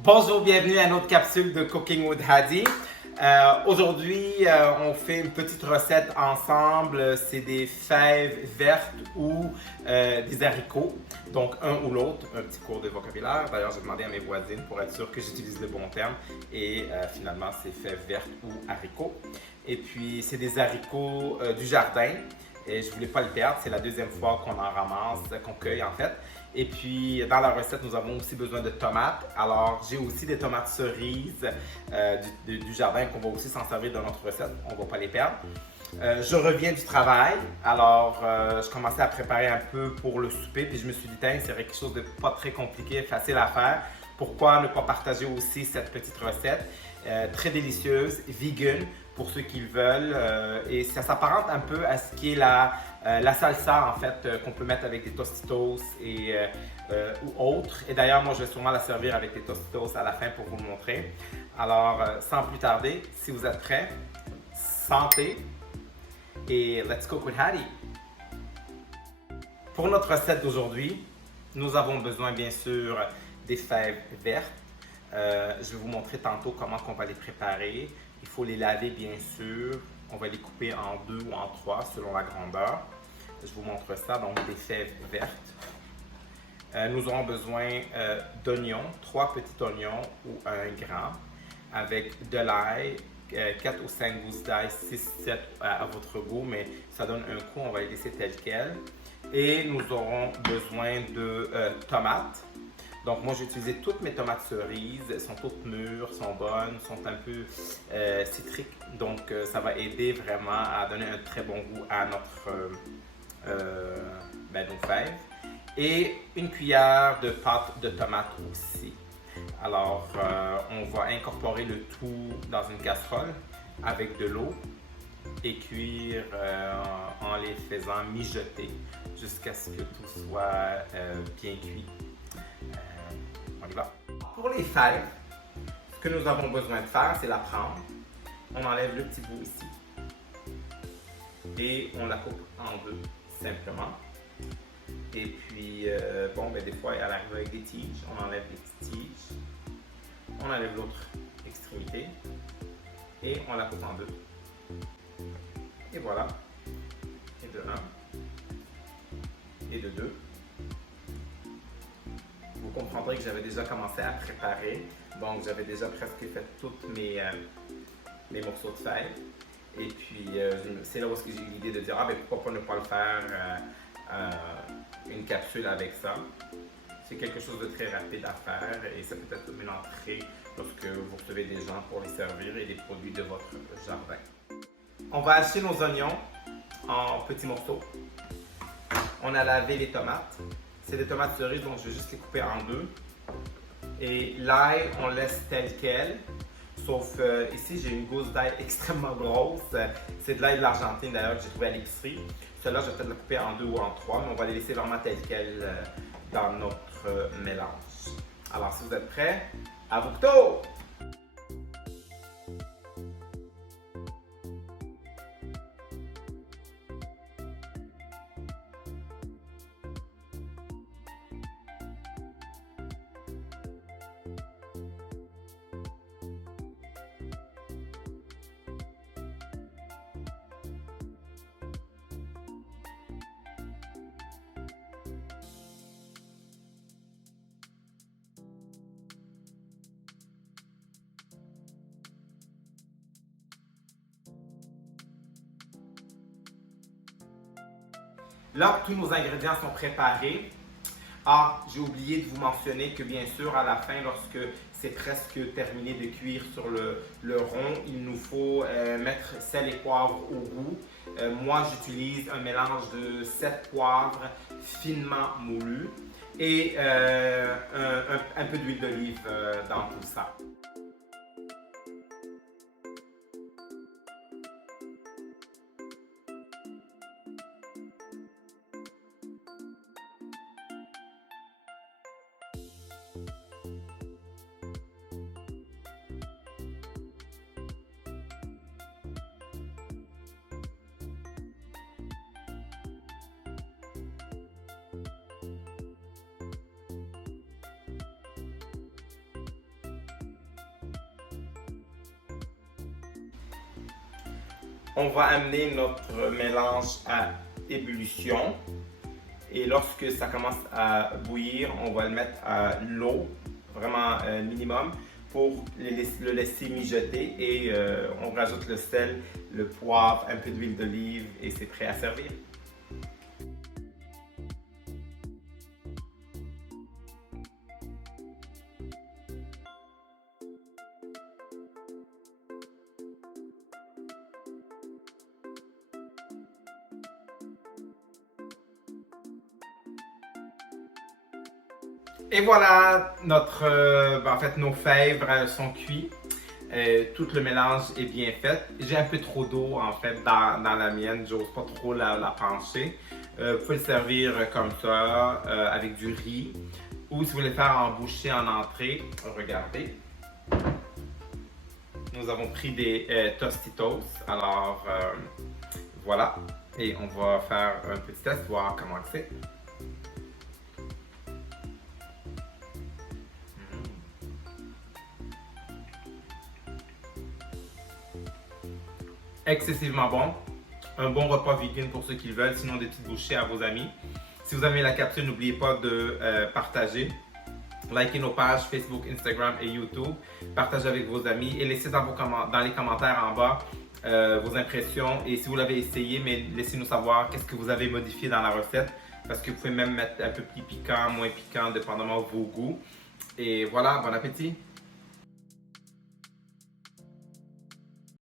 Bonjour, bienvenue à une autre capsule de Cooking with Hadi. Aujourd'hui, on fait une petite recette ensemble. C'est des fèves vertes ou des haricots. Donc, un ou l'autre, un petit cours de vocabulaire. D'ailleurs, j'ai demandé à mes voisines pour être sûr que j'utilise le bon terme. Et finalement, c'est fèves vertes ou haricots. Et puis, c'est des haricots du jardin. Et je ne voulais pas le perdre. C'est la deuxième fois qu'on en ramasse, qu'on cueille en fait. Et puis, dans la recette, nous avons aussi besoin de tomates. Alors, j'ai aussi des tomates cerises du jardin qu'on va aussi s'en servir dans notre recette. On ne va pas les perdre. Je reviens du travail. Alors, je commençais à préparer un peu pour le souper. Puis, je me suis dit, tiens, c'est quelque chose de pas très compliqué, facile à faire. Pourquoi ne pas partager aussi cette petite recette très délicieuse, vegan, pour ceux qui le veulent. Et ça s'apparente un peu à ce qui est la salsa, en fait, qu'on peut mettre avec des Tostitos ou autres. Et d'ailleurs, moi, je vais sûrement la servir avec des Tostitos à la fin pour vous le montrer. Alors, sans plus tarder, si vous êtes prêts, santé et let's cook with Hattie. Pour notre recette d'aujourd'hui, nous avons besoin, bien sûr, des fèves vertes. Je vais vous montrer tantôt comment on va les préparer. Il faut les laver, bien sûr. On va les couper en 2 ou en 3 selon la grandeur. Je vous montre ça, donc des fèves vertes. Nous aurons besoin d'oignons, 3 petits oignons ou 1 grand, avec de l'ail, 4 ou 5 gousses d'ail, 6, 7 à votre goût, mais ça donne un coup, on va les laisser telles quelles. Et nous aurons besoin de tomates. Donc moi j'ai utilisé toutes mes tomates cerises, elles sont toutes mûres, sont bonnes, sont un peu citriques. Donc ça va aider vraiment à donner un très bon goût à nos fèves. Et une cuillère de pâte de tomate aussi. Alors on va incorporer le tout dans une casserole avec de l'eau et cuire en les faisant mijoter jusqu'à ce que tout soit bien cuit. On y va. Pour les fèves, ce que nous avons besoin de faire, c'est la prendre. On enlève le petit bout ici. Et on la coupe en 2, simplement. Et puis, des fois, elle arrive avec des tiges. On enlève les petites tiges. On enlève l'autre extrémité. Et on la coupe en 2. Et voilà. Et de 1. Et de 2. Vous comprendrez que j'avais déjà commencé à préparer. Donc, j'avais déjà presque fait tous mes morceaux de fèves. Et puis, c'est là où j'ai eu l'idée de dire, pourquoi ne pas le faire une capsule avec ça. C'est quelque chose de très rapide à faire et ça peut être une entrée lorsque vous recevez des gens pour les servir et des produits de votre jardin. On va hacher nos oignons en petits morceaux. On a lavé les tomates. C'est des tomates cerises, donc je vais juste les couper en 2. Et l'ail, on laisse tel quel. Sauf ici, j'ai une gousse d'ail extrêmement grosse. C'est de l'ail de l'Argentine d'ailleurs que j'ai trouvé à l'épicerie. Celle-là, je vais peut-être la couper en 2 ou en 3, mais on va les laisser vraiment tel quel dans notre mélange. Alors, si vous êtes prêts, à vous couteau! Là, tous nos ingrédients sont préparés. Ah, j'ai oublié de vous mentionner que bien sûr, à la fin, lorsque c'est presque terminé de cuire sur le rond, il nous faut mettre sel et poivre au goût. Moi, j'utilise un mélange de 7 poivres finement moulus et un peu d'huile d'olive dans tout ça. On va amener notre mélange à ébullition. Et lorsque ça commence à bouillir, on va le mettre à l'eau, vraiment minimum, pour le laisser mijoter. Et on rajoute le sel, le poivre, un peu d'huile d'olive et c'est prêt à servir. Et voilà, nos fèves sont cuites. Tout le mélange est bien fait. J'ai un peu trop d'eau en fait dans la mienne, j'ose pas trop la pencher. Vous pouvez le servir comme ça, avec du riz. Ou si vous voulez faire en bouchée en entrée, regardez. Nous avons pris des Tostitos. Alors voilà. Et on va faire un petit test, voir comment c'est. Excessivement bon. Un bon repas vegan pour ceux qui le veulent, sinon des petites bouchées à vos amis. Si vous aimez la capsule, n'oubliez pas de partager. Likez nos pages Facebook, Instagram et YouTube. Partagez avec vos amis et laissez dans les commentaires en bas vos impressions. Et si vous l'avez essayé, mais laissez-nous savoir qu'est-ce que vous avez modifié dans la recette. Parce que vous pouvez même mettre un peu plus piquant, moins piquant, dépendamment de vos goûts. Et voilà, bon appétit!